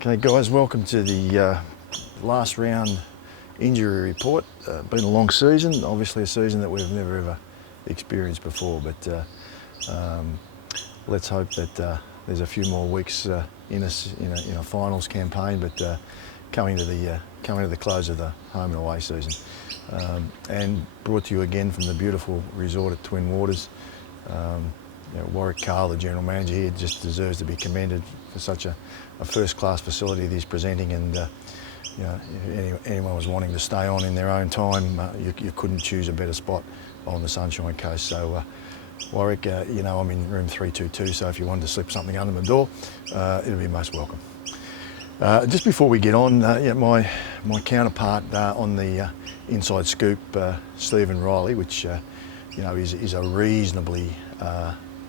Okay guys, welcome to the last round injury report. Been a long season, obviously a season that we've never ever experienced before, but let's hope that there's a few more weeks in us in a finals campaign, but coming to the close of the home and away season. And brought to you again from the beautiful resort at Twin Waters. Warwick Carl, the general manager here, just deserves to be commended for such a first-class facility that he's presenting. And if anyone was wanting to stay on in their own time, you couldn't choose a better spot on the Sunshine Coast. So Warwick, I'm in room 322, so if you wanted to slip something under the door, it'll be most welcome. Just before we get on, my counterpart on the Inside Scoop, Stephen Riley, which is a reasonably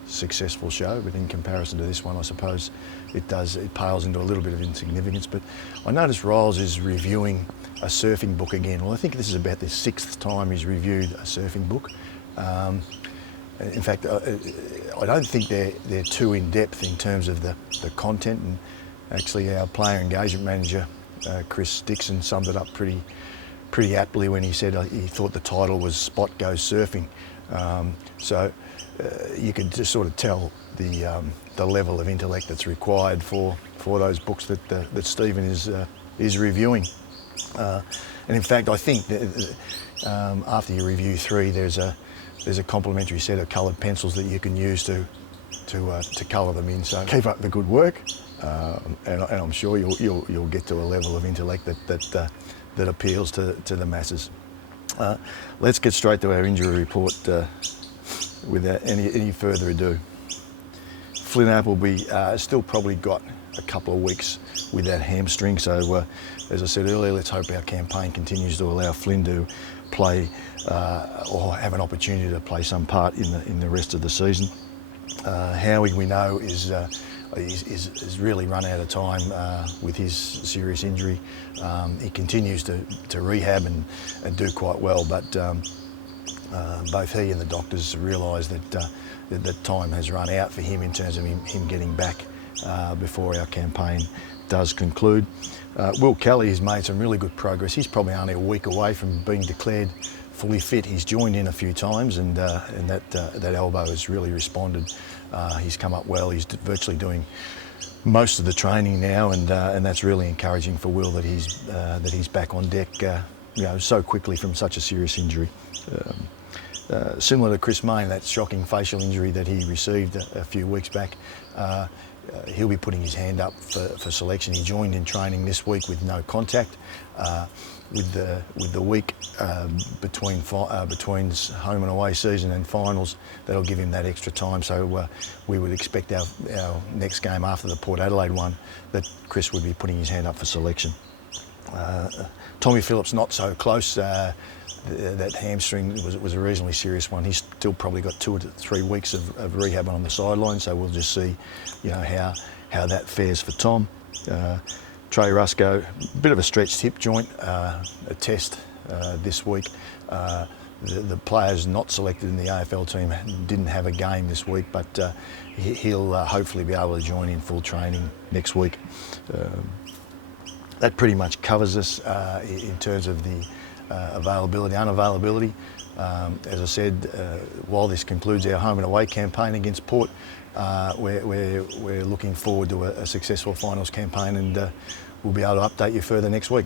successful show, but in comparison to this one, I suppose it pales into a little bit of insignificance. But I noticed Riles is reviewing a surfing book again. Well, I think this is about the 6th time he's reviewed a surfing book. In fact, I don't think they're too in depth in terms of the content. And actually, our player engagement manager, Chris Dixon, summed it up pretty aptly when he said he thought the title was "Spot Goes Surfing." So you could just sort of tell the level of intellect that's required for those books that Stephen is reviewing. And in fact, I think that after you review 3, there's a complimentary set of coloured pencils that you can use to colour them in. So keep up the good work, and I'm sure you'll get to a level of intellect that appeals to the masses. Let's get straight to our injury report without any further ado. Flynn Appleby still probably got a couple of weeks with that hamstring, so as I said earlier, let's hope our campaign continues to allow Flynn to play or have an opportunity to play some part in the rest of the season. Howie, we know, is really run out of time with his serious injury. He continues to rehab and do quite well, but both he and the doctors realise that time has run out for him in terms of him getting back before our campaign does conclude. Will Kelly has made some really good progress. He's probably only a week away from being declared fully fit. He's joined in a few times, and that elbow has really responded. He's come up well. He's virtually doing most of the training now, and that's really encouraging for Will that he's back on deck so quickly from such a serious injury. Similar to Chris Mayne, that shocking facial injury that he received a few weeks back, he'll be putting his hand up for selection. He joined in training this week with no contact. With the week between home and away season and finals, that'll give him that extra time. So we would expect our next game after the Port Adelaide one that Chris would be putting his hand up for selection. Tommy Phillips not so close. That hamstring was a reasonably serious one. He's still probably got 2 to 3 weeks of rehab on the sideline, so we'll just see how that fares for Tom. Trey Rusco, a bit of a stretched hip joint, a test this week. The players not selected in the AFL team didn't have a game this week, but he'll hopefully be able to join in full training next week. That pretty much covers us in terms of the availability, unavailability. As I said, while this concludes our home and away campaign against Port, we're looking forward to a successful finals campaign, and we'll be able to update you further next week.